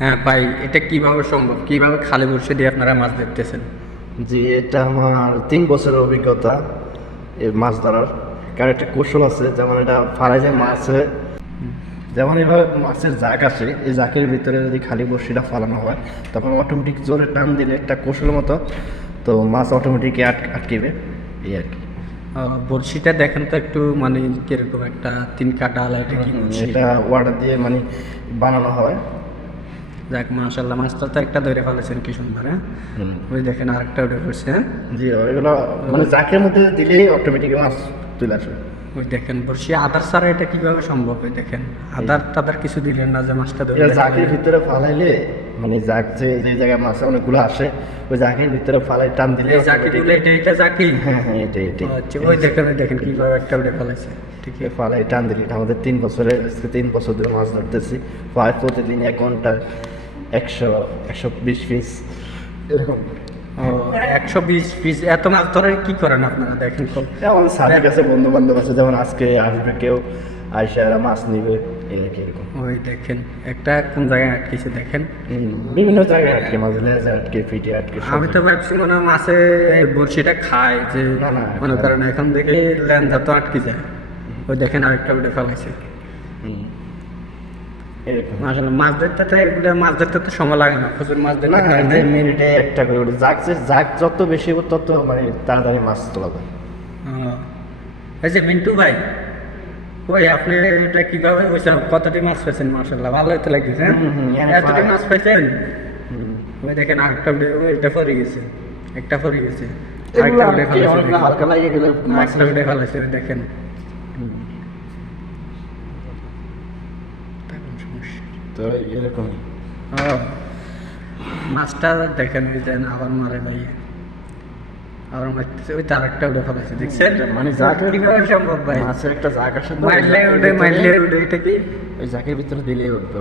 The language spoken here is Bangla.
হ্যাঁ ভাই, এটা কিভাবে সম্ভব? কিভাবে খালি বড়শি দিয়ে আপনারা মাছ ধরতেছেন? জি, এটা আমার 3 বছরের অভিজ্ঞতা এই মাছ ধরার। কারণ একটা কৌশল আছে, যেমন এটা ফাড়াই যে মাছে, যেমন এভাবে মাছের জাক আসে, এই জাকের ভিতরে যদি খালি বড়শিটা ফালানো হয় তখন অটোমেটিক জোরে টান দিলে একটা কৌশল মতো তো মাছ অটোমেটিকই আটকেবে, এই আর কি। বড়শিটা দেখেন তো একটু, মানে কিরকম একটা 3 কাটা আলা, এটা কি বড়শি? এটা ওয়াটার দিয়ে মানে বানানো হয়। যাক মাশাআল্লাহ, মাছটা তো একটা ধরে ফেলেছেন কি সুন্দর। হ্যাঁ, ওই দেখেন আরেকটা উঠে পড়ছে। হ্যাঁ, জি, এগুলো মানে জাকের মধ্যে দিলেই অটোমেটিক মাছ চলে আসে। ওই দেখেন বড়শি আদার ছাড়া এটা কিভাবে সম্ভব? ওই দেখেন আদার টাদার কিছু দিলেন না যে মাছটা ধরে এটা জাকের ভিতরে ফালাইলে মানে জাক যে জায়গায় মাছ অনেকগুলো আসে, ওই জাকের ভিতরে ফালাই টান দিলে এই জাকি বলে এটা জাকি? হ্যাঁ হ্যাঁ, এটাই আচ্ছা, ওই দেখেন কিভাবে একটা উঠে ফেলেছে। ঠিক আছে, ফালাই টান দিলে এটা আমাদের 3 বছরের, আজকে 3 বছর ধরে মাছ ধরতেছি। প্রায় প্রতিদিন 1 ঘন্টায় 100-120 পিস এরকম। 120 পিস এত মাছ ধরে কি করেন আপনারা? দেখেন তো, যেমন স্যারের কাছে বন্ধু বান্ধব আছে, যেমন আজকে আসবে কেউ, আইসা এরা মাছ নিবে, এলাকি এরকম। ওই দেখেন একটা কোন জায়গায় আটকেছে দেখেন। বিভিন্ন জায়গায় আটকে, মাঝে লেজে আটকে, ফিটে আটকে, সব আমি তো ভাবছি মানে মাছে বড়শিটা খায় যে, না, না, মনে খায় করেন এখন দেখে লেন্দা তো আটকে যায়। ওই দেখেন আরেকটা উঠে ফেলাইছে। এরকম। আসলে মাছ ধরতে তো সময় লাগে না, প্রচুর মাছ না, ধরতে। মিনিটে একটা করে ওঠে। জাক যত বেশি হবে তত মানে তাড়াতাড়ি মাছ তোলা যায়। এই যে মিন্টু ভাই, ওই আপনি এটা কিভাবে বলছেন? কতটি মাছ পেয়েছেন? মাশাআল্লাহ, ভালোই তো লাগছে। হ্যাঁ, এতটি মাছ পেয়েছেন? ওই দেখেন আরেকটা এটা পড়ে গেছে, একটা পড়ে গেছে, আরেকটা উঠে ফেলাইছে দেখেন। হালকা লাগে গেলে মাছ আরেকটা উঠে ফেলাইছে ওই দেখেন। তো এরকম। ও, মাছটা দেখেন, ওই দেন আবার মারে ভাই, আবার মারতেছে, ওই তার একটা উঠে ফেলাইছে দেখছেন? মানে জাক কিভাবে সম্ভব ভাই? মাছের একটা জাক আসে, মারলে উঠে, এটা কি? ওই জাকের ভিতরে দিলেই উঠবে।